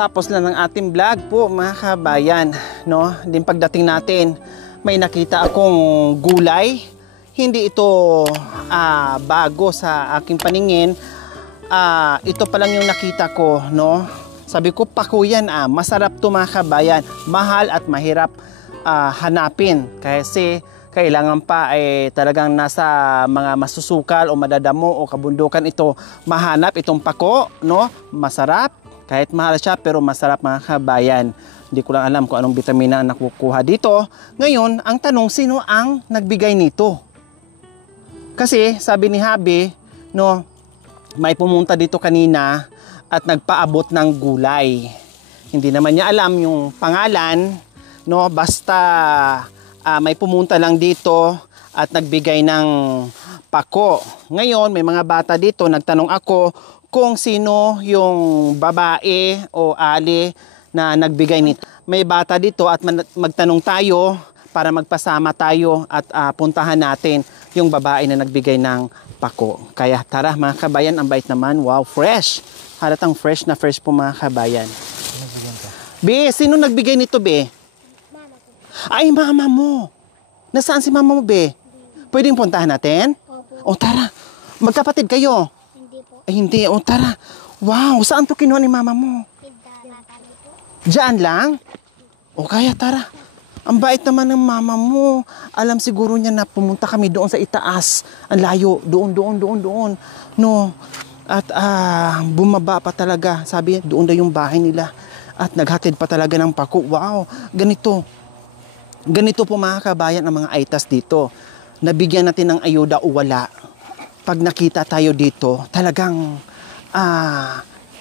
katatapos lang ng ating vlog po mga kabayan, no? Din pagdating natin, may nakita akong gulay. Hindi ito bago sa aking paningin. Ito pa lang yung nakita ko, no? Sabi ko, pako yan, masarap to mga kabayan. Mahal at mahirap hanapin kasi kailangan pa talagang nasa mga masusukal o madadamo o kabundukan ito mahanap itong pako, no? Masarap, kahit mahal siya pero masarap mga kabayan. Hindi ko lang alam kung anong bitamina ang nakukuha dito. Ngayon, ang tanong, sino ang nagbigay nito? Kasi sabi ni Habi, no, may pumunta dito kanina at nagpaabot ng gulay. Hindi naman niya alam yung pangalan, no, basta may pumunta lang dito at nagbigay ng pako. Ngayon, may mga bata dito, nagtanong ako kung sino yung babae o ali na nagbigay nito. May bata dito at magtanong tayo para magpasama tayo at puntahan natin yung babae na nagbigay ng pako. Kaya tara mga kabayan, ang bait naman. Wow, fresh! Halatang fresh na fresh po mga kabayan. Be, sino nagbigay nito, Be? Mama ko. Ay, mama mo. Nasaan si mama mo, Be? Pwedeng puntahan natin? Opo. O tara, magkapatid kayo? Hindi po. Ay, hindi. O tara. Wow, saan to kinuha ni mama mo? Tindahan po. Diyan lang? O kaya tara. Ang bait naman ng mama mo. Alam siguro niya na pumunta kami doon sa itaas. Ang layo. Doon. No. At bumaba pa talaga. Sabi, doon na yung bahay nila. At naghatid pa talaga ng pako. Wow, ganito. Ganito po mga kabayan ang mga aitas dito. Nabigyan natin ng ayuda o wala. Pag nakita tayo dito, talagang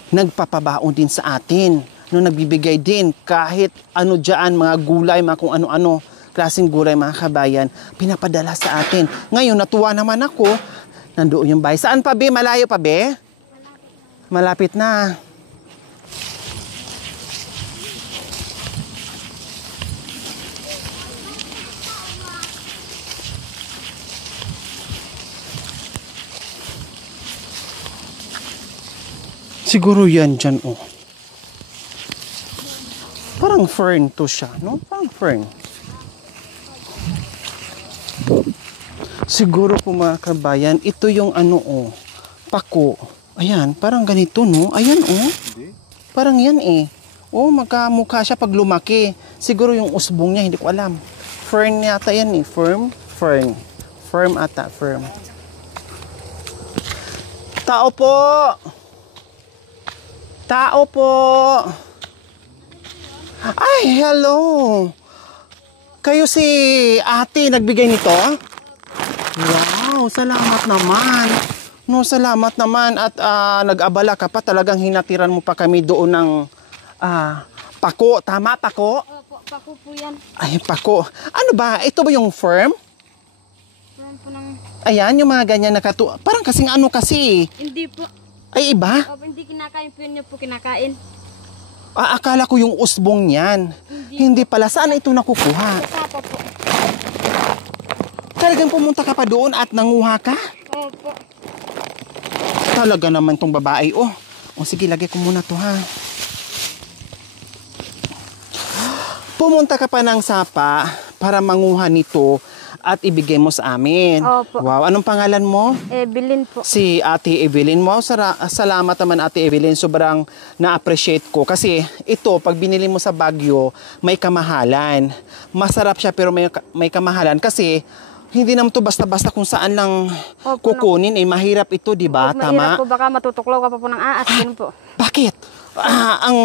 nagpapabaon din sa atin. No, nagbibigay din kahit ano dyan, mga gulay, mga kung ano-ano, klaseng gulay mga kabayan, pinapadala sa atin. Ngayon, natuwa naman ako, nandoon yung bahay. Saan pa, Be? Malayo pa, Be? Malapit na. Siguro yan dyan, oh. Parang fern to siya, no? Parang fern. Siguro po mga kabayan, ito yung ano, oh, pako. Ayan, parang ganito, no? Ayan, oh. Parang yan, eh. Oh, magkamukha siya pag lumaki. Siguro yung usbong niya, hindi ko alam. Fern yata yan, eh. Fern. Firm ata, firm. Tao po! Tao po! Ay, hello! Kayo si ate nagbigay nito? Wow, salamat naman. No, salamat naman at nag-abala ka pa. Talagang hinatiran mo pa kami doon ng pako. Tama, pako? Opo, pako po yan. Ay, pako. Ano ba? Ito ba yung firm? Firm po ng... Ayan, yung mga ganyan na parang kasing ano kasi. Hindi po. Ay, iba? Opo, hindi kinakain po yun po kinakain. Akala ko yung usbong yan. Hindi pala. Saan ito nakukuha? Papa po. Talagang pumunta ka pa doon at nanguha ka? Opo. Talaga naman tong babae. O sige, lagay ko muna to ha. Pumunta ka pa ng sapa para manguha nito at ibigay mo sa amin. Opo. Wow, anong pangalan mo? Evelyn po. Si Ate Evelyn mo. Salamat naman Ate Evelyn. Sobrang na-appreciate ko. Kasi ito, pag binili mo sa Baguio, may kamahalan. Masarap siya pero may kamahalan. Kasi hindi naman to basta-basta kung saan lang kukunin. Mahirap ito, di ba? Opo, Tama? mahirap po. Baka matutuklaw ka pa po ng aas. Ganun po. Bakit? Ang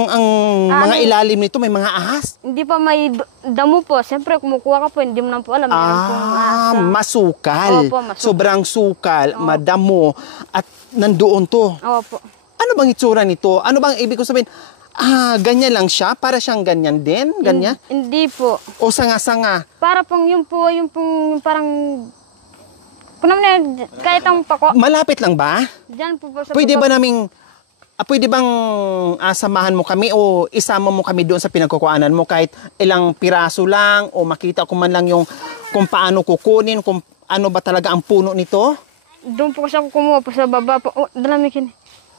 mga ilalim nito may mga ahas? Hindi pa may damo po. Siyempre, kumukuha ka po. Hindi mo na po alam. Meron pong ahas. Masukal. Opo, masukal. Sobrang sukal, madamo, at nandoon to. Opo. Ano bang itsura nito? Ano bang ibig ko sabihin? Ganyan lang siya? Para siyang ganyan din? Ganyan? Hindi po. O sanga-sanga? Para pong yung parang... Kung naman kahit ang pako. Malapit lang ba? Diyan po sa Pwede ba naming... pwede bang samahan mo kami o isama mo kami doon sa pinagkukuhanan mo kahit ilang piraso lang o makita ko man lang yung kung paano kukunin, kung ano ba talaga ang puno nito? Doon po kasi ako kumuha po sa baba po. Oh, dalamikin.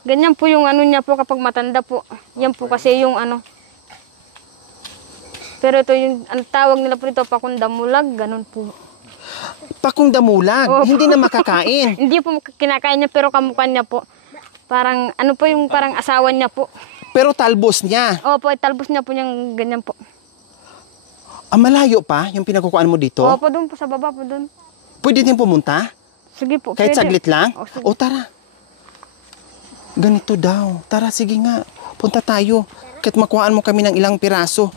Ganyan po yung ano niya po kapag matanda po. Yan po kasi yung ano. Pero ito yung, ang tawag nila po dito, pakundamulag, ganun po. Pakong damulag, Opo. hindi na makakain. Hindi po kinakain niya, pero kamukha niya po. Parang, ano po yung parang asawa niya po. Pero talbos niya. Opo, talbos niya po niyang ganyan po. Malayo pa yung pinagkukuhaan mo dito? Opo, doon po sa baba po doon. Pwede din pumunta? Sige po, Kahit pwede. saglit lang? O, sige. O tara. Ganito daw. Tara, sige nga. Punta tayo. Kahit makuhaan mo kami ng ilang piraso.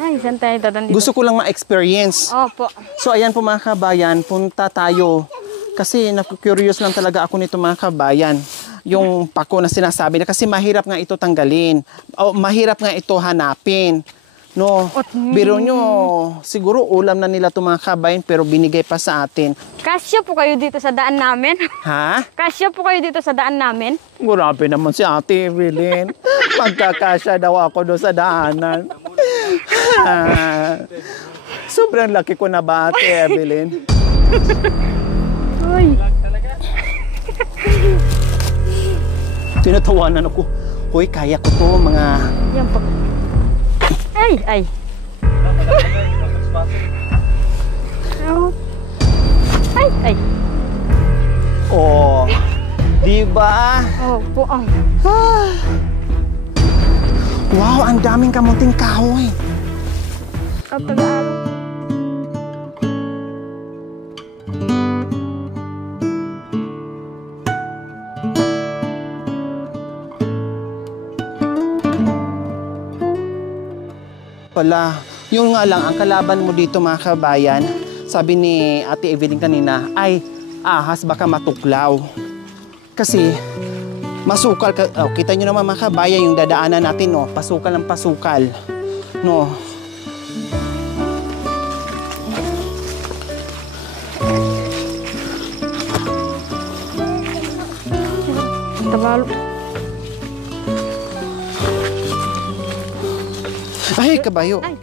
Ay, saan tayo dadaan dito? Gusto ko lang ma-experience. Opo. So ayan po mga kabayan, punta tayo. Kasi naku-curious lang talaga ako nito mga kabayan. Yung pako na sinasabi na kasi mahirap nga ito tanggalin. O mahirap nga ito hanapin. No, biro nyo, siguro ulam na nila itong mga kabayan pero binigay pa sa atin. Kasya po kayo dito sa daan namin. Ha? Kasya po kayo dito sa daan namin. Grabe naman si Ate Evelyn. Magkakasya daw ako doon sa daanan. Sobrang laki ko na ba, Ate Evelyn? Uy. Tinatawanan ako. Hoy, kaya ko to, mga... Yan po. Ay, ay. Ay, ay. Oh, di ba? Opo, ang. Wow, ang daming kamunting kahoy. Ang taga-araw. Pala, yun nga lang, ang kalaban mo dito mga kabayan, sabi ni Ate Evelyn kanina, ay ahas baka matuklaw. Kasi masukal, kita nyo naman mga kabayan yung dadaanan natin, no? Pasukal ng pasukal. No? Tabalo. Ay, kabayo. Ay.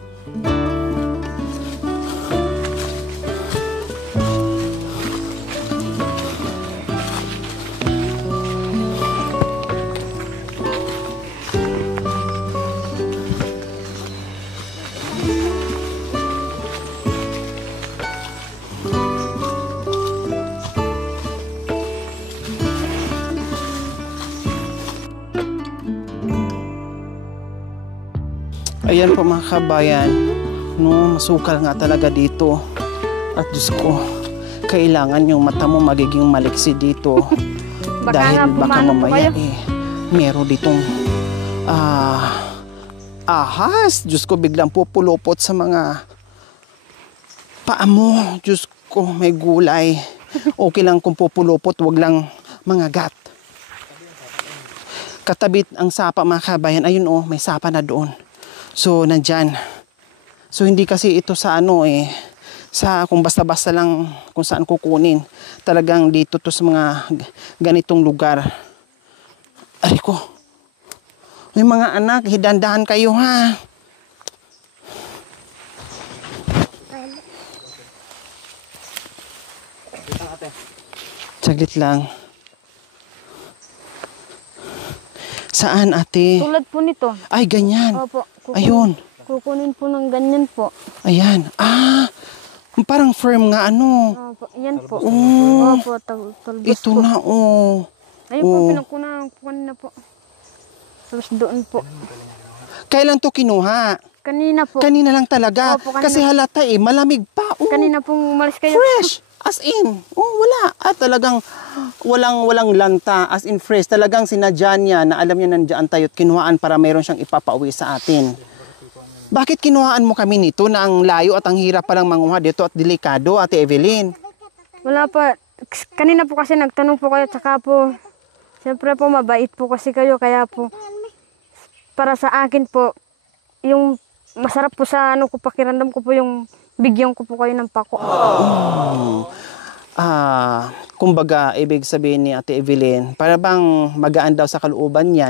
Ayan po mga kabayan, no, masukal nga talaga dito. At Diyos ko, kailangan yung mata mo magiging maliksi dito. Baka dahil nga baka bumano po mamaya kayo. meron ditong ahas. Diyos ko, biglang pupulupot sa mga paa mo. Diyos ko, may gulay. Okay lang kung pupulupot, wag lang mga gat. Katabit ang sapa mga kabayan. Ayun oh, may sapa na doon. So, nandyan. So, hindi kasi ito sa sa kung basta-basta lang kung saan kukunin. Talagang dito to sa mga ganitong lugar. Ay ko. May mga anak, hidandahan kayo ha. Saglit lang. Saan ate? Tulad po nito. Ay, ganyan. Opo. Ayun. Kukunin po ng ganyan po. Ayan. Parang firm nga ano. Opo, yan po. Oh, Opo, talbos ito po. na oh. Ayun po, pinagkunan po kanina po. Tapos doon po. Kailan to kinuha? Kanina po. Kanina lang talaga. Opo, kanina. Kasi halata malamig pa. Oh, Kanina pong umalis kayo. fresh. As in. Oh, wala. At talagang walang lanta. As in fresh. Talagang sinadya niya na alam niya nandiyan tayo at kinuhaan para mayroon siyang ipapauwi sa atin. Bakit kinuhaan mo kami nito na ang layo at ang hirap palang manguha dito at delikado, Ate Evelyn? Wala pa. Kanina po kasi nagtanong po kayo. Tsaka po, siyempre po mabait po kasi kayo. Kaya po, para sa akin po, yung masarap po sa ano ko, pakiramdam ko po yung bigyan ko po kayo ng pako. Kumbaga, ibig sabihin ni Ate Evelyn, para bang magaan daw sa kalooban niya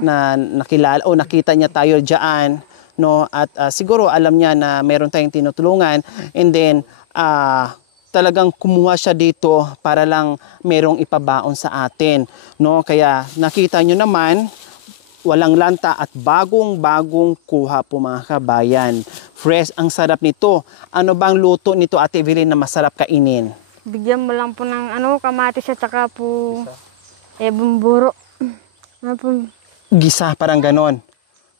na nakilala o nakita niya tayo diyan, no? At siguro alam niya na meron tayong tinutulungan, and then talagang kumuha siya dito para lang merong ipabaon sa atin, no? Kaya nakita nyo naman, walang lanta at bagong-bagong kuha po mga kabayan. Fresh, ang sarap nito. Ano bang luto nito, Ate Evelyn, na masarap kainin? Bigyan mo lang po ng kamatis at saka po bumburo. Ano po? Gisa, parang ganon.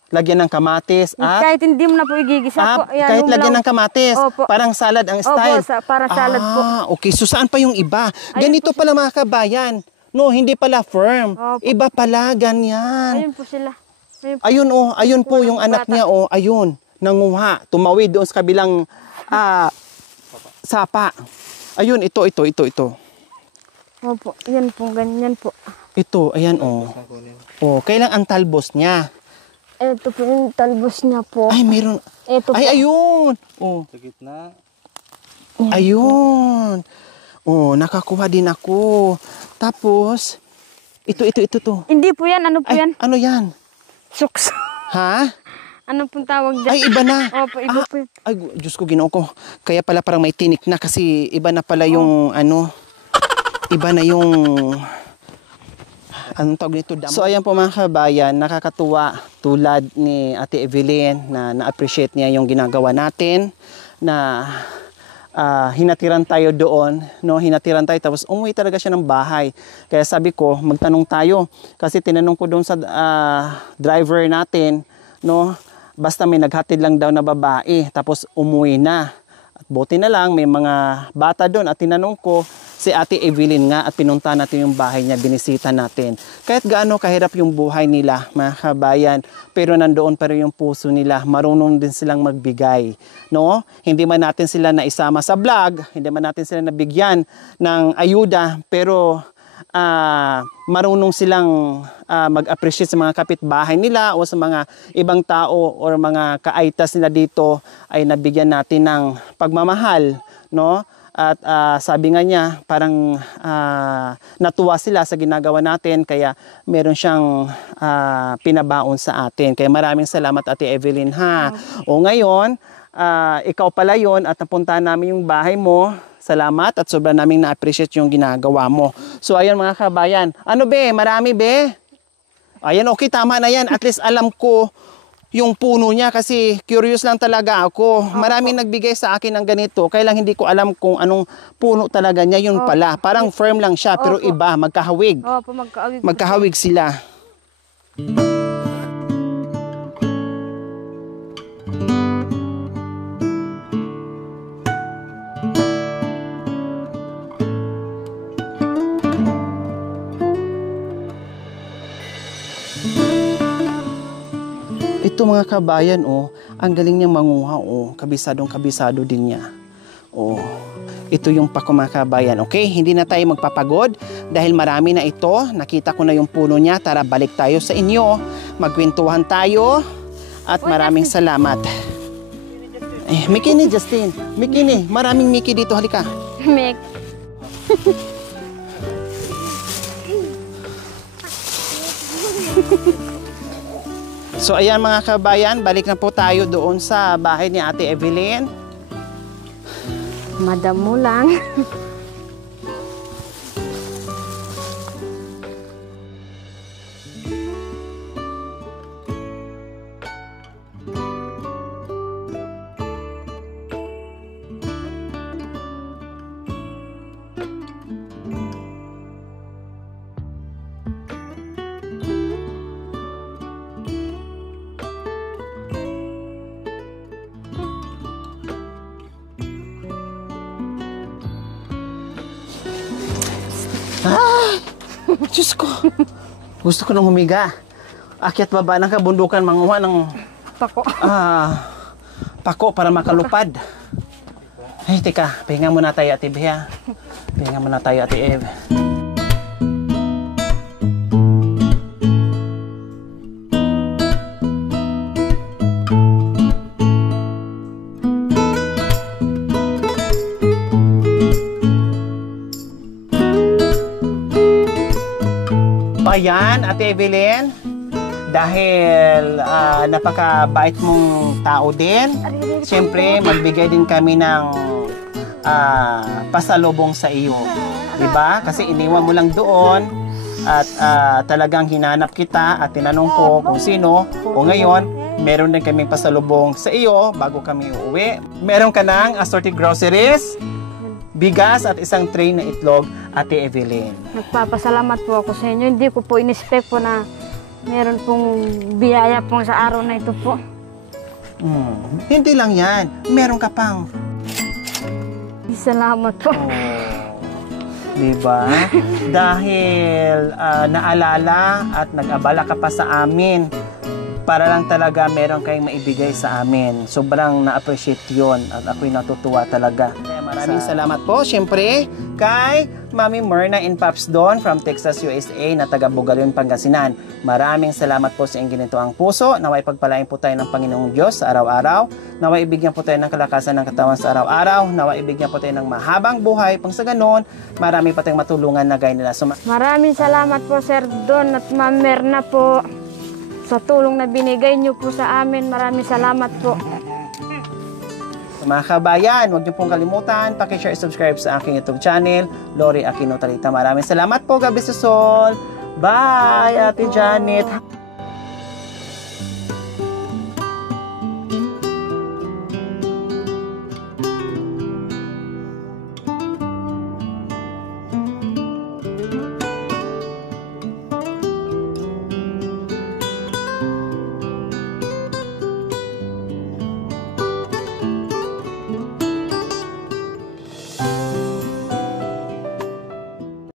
Lagyan ng kamatis at... Kahit hindi mo na po igigisa po. Ayan, kahit lagyan ng kamatis. Opo. Parang salad ang style. Opo, parang salad po. Okay. So saan pa yung iba? Ganito pala mga kabayan. No, hindi pala firm. Opo. Iba pala, ganyan. Ayun po sila. Ayun po yung anak niya, ayun. Nanguha. Tumawid doon sa kabilang sapa. Ayun, ito. Opo, yan po, ganyan po. Ito, ayan kailan ang talbos niya? Ito po yung talbos niya po. Ay, meron. Ito po. Ay, ayun. Sa gitna. Ayun. Nakakuha din ako. Tapos, ito. Hindi po yan, ano po Ay, yan? ano yan? Suks. Ha? Ano pong tawag dyan? Ay, iba na. Opo, iba po yun. Ay, Diyos ko, Ginoo ko. Kaya pala parang may tinik na kasi iba na pala yung iba na yung anong tawag nito? Damo. So ayan po mga kabayan, nakakatuwa tulad ni Ate Evelyn na na-appreciate niya yung ginagawa natin na hinatiran tayo doon, no? Hinatiran tayo tapos umuwi talaga siya ng bahay. Kaya sabi ko, magtanong tayo kasi tinanong ko doon sa driver natin, no? Basta may naghatid lang daw na babae tapos umuwi na. At buti na lang may mga bata doon at tinanong ko si Ate Evelyn nga at pinunta natin yung bahay niya, binisita natin. Kahit gaano kahirap yung buhay nila, mga kabayan, pero nandoon pa rin yung puso nila. Marunong din silang magbigay, no? Hindi man natin sila naisama sa vlog, hindi man natin sila nabigyan ng ayuda, pero marunong silang mag-appreciate sa mga kapitbahay nila o sa mga ibang tao o mga kaaitas nila dito ay nabigyan natin ng pagmamahal, no? At sabi nga niya, parang natuwa sila sa ginagawa natin kaya meron siyang pinabaon sa atin. Kaya maraming salamat Ate Evelyn ha. O ngayon, ikaw pala yon at napunta namin yung bahay mo. Salamat at sobrang naming na-appreciate yung ginagawa mo. So ayun mga kabayan. Ano be? Marami be? Ayan, okay, tama na yan. At least alam ko yung puno niya kasi curious lang talaga ako. Maraming nagbigay sa akin ng ganito. Kaya lang hindi ko alam kung anong puno talaga niya. Yun pala. Parang firm lang siya pero iba, magkahawig. Opo, magkahawig. Magkahawig sila. Ito mga kabayan, ang galing niyang manguha, kabisadong-kabisado din niya. Ito yung pako mga kabayan, okay? Hindi na tayo magpapagod dahil marami na ito. Nakita ko na yung puno niya. Tara, balik tayo sa inyo. Magkwentuhan tayo at maraming salamat. Mickey ni Justin. Mickey ni, maraming Mickey dito. Halika. Mek. So ayan mga kabayan, balik na po tayo doon sa bahay ni Ate Evelyn. Madam mo lang. Diyos ko. Gusto ko nang humiga. Akyat baba ng kabundukan, manguha ng pako para makalupad. Ay, teka. Pahinga muna tayo, Ate Bea. Pahinga muna tayo, Ate Eve. Ayan, Ate Evelyn, dahil napakabait mong tao din, siyempre magbigay din kami ng pasalubong sa iyo. 'Di ba? Kasi iniwan mo lang doon at talagang hinanap kita at tinanong ko kung sino. O ngayon, meron din kaming pasalubong sa iyo bago kami uuwi. Meron ka ng assorted groceries, bigas at isang tray na itlog, Ate Evelyn. Nagpapasalamat po ako sa inyo. Hindi ko po in-expect po na meron pong biyaya po sa araw na ito po. Hindi lang yan. Meron ka pang. Salamat po. Diba? Dahil naalala at nag-abala ka pa sa amin para lang talaga meron kayong maibigay sa amin. Sobrang na-appreciate yun at ako'y natutuwa talaga. Maraming salamat po, syempre, kay Mami Myrna and Paps Don from Texas, USA na taga Bugalyon, Pangasinan. Maraming salamat po sa inyong ginitoang puso. Naway pagpalain po tayo ng Panginoong Diyos sa araw-araw. Naway ibigyan po tayo ng kalakasan ng katawan sa araw-araw. Naway ibigyan po tayo ng mahabang buhay. Pang sa ganon, marami pa tayong matulungan na gaya nila. Maraming salamat po, Sir Don at Ma'am Myrna po sa tulong na binigay niyo po sa amin. Maraming salamat po. Mga kabayan, huwag niyo pong kalimutan, paki-share, subscribe sa aking YouTube channel, Lori Aquino Talita. Maraming salamat po, Gabi Susol. Bye, Ate Janet.